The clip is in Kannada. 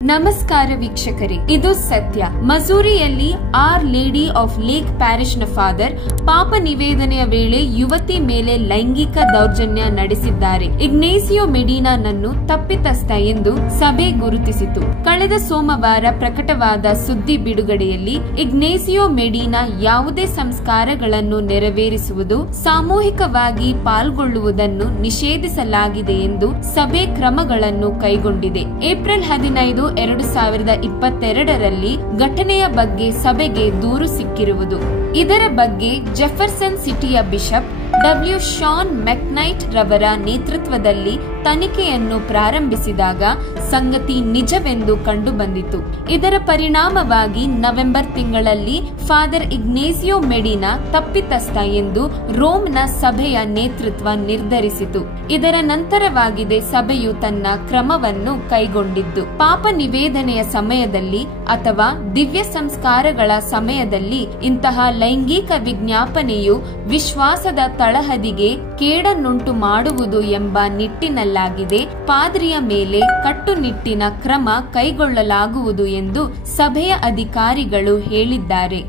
ನಮಸ್ಕಾರ ವೀಕ್ಷಕರೇ, ಇದು ಸತ್ಯ. ಮಸೂರಿಯಲ್ಲಿ Our Lady of Lake parish ನ ಫಾದರ್ ಪಾಪ ನಿವೇದನೆಯ ವೇಳೆ ಯುವತಿ ಮೇಲೆ ಲೈಂಗಿಕ ದೌರ್ಜನ್ಯ ನಡೆಸಿದ್ದಾರೆ. ಇಗ್ನೇಸಿಯೋ ಮೆಡಿನಾನನ್ನು ತಪ್ಪಿತಸ್ಥ ಎಂದು ಸಭೆ ಗುರುತಿಸಿತು. ಕಳೆದ ಸೋಮವಾರ ಪ್ರಕಟವಾದ ಸುದ್ದಿ ಬಿಡುಗಡೆಯಲ್ಲಿ ಇಗ್ನೇಸಿಯೋ ಮೆಡಿನಾ ಯಾವುದೇ ಸಂಸ್ಕಾರಗಳನ್ನು ನೆರವೇರಿಸುವುದು, ಸಾಮೂಹಿಕವಾಗಿ ಪಾಲ್ಗೊಳ್ಳುವುದನ್ನು ನಿಷೇಧಿಸಲಾಗಿದೆ ಎಂದು ಸಭೆ ಕ್ರಮಗಳನ್ನು ಕೈಗೊಂಡಿದೆ. ಏಪ್ರಿಲ್ 15, 2022ರಲ್ಲಿ ಘಟನೆಯ ಬಗ್ಗೆ ಸಭೆಗೆ ದೂರು ಸಿಕ್ಕಿರುವುದು. ಇದರ ಬಗ್ಗೆ ಜೆಫರ್ಸನ್ ಸಿಟಿಯ ಬಿಷಪ್ ಡಬ್ಲ್ಯೂ ಶಾನ್ ಮೆಕ್ನೈಟ್ ರವರ ನೇತೃತ್ವದಲ್ಲಿ ತನಿಖೆಯನ್ನು ಪ್ರಾರಂಭಿಸಿದಾಗ ಸಂಗತಿ ನಿಜವೆಂದು ಕಂಡುಬಂದಿತು. ಇದರ ಪರಿಣಾಮವಾಗಿ ನವೆಂಬರ್ ತಿಂಗಳಲ್ಲಿ ಫಾದರ್ ಇಗ್ನೇಸಿಯೋ ಮೆಡಿನಾ ತಪ್ಪಿತಸ್ಥ ಎಂದು ರೋಮ್ನ ಸಭೆಯ ನೇತೃತ್ವ ನಿರ್ಧರಿಸಿತು. ಇದರ ನಂತರವಾಗಿದೆ ಸಭೆಯು ತನ್ನ ಕ್ರಮವನ್ನು ಕೈಗೊಂಡಿದ್ದು. ಪಾಪ ನಿವೇದನೆಯ ಸಮಯದಲ್ಲಿ ಅಥವಾ ದಿವ್ಯ ಸಂಸ್ಕಾರಗಳ ಸಮಯದಲ್ಲಿ ಇಂತಹ ಲೈಂಗಿಕ ವಿಜ್ಞಾಪನೆಯು ವಿಶ್ವಾಸದ ತಳಹದಿಗೆ ಕೇಡನ್ನುಂಟು ಮಾಡುವುದು ಎಂಬ ನಿಟ್ಟಿನಲ್ಲಾಗಿದೆ. ಪಾದ್ರಿಯ ಮೇಲೆ ಕಟ್ಟುನಿಟ್ಟಿನ ಕ್ರಮ ಕೈಗೊಳ್ಳಲಾಗುವುದು ಎಂದು ಸಭೆಯ ಅಧಿಕಾರಿಗಳು ಹೇಳಿದ್ದಾರೆ.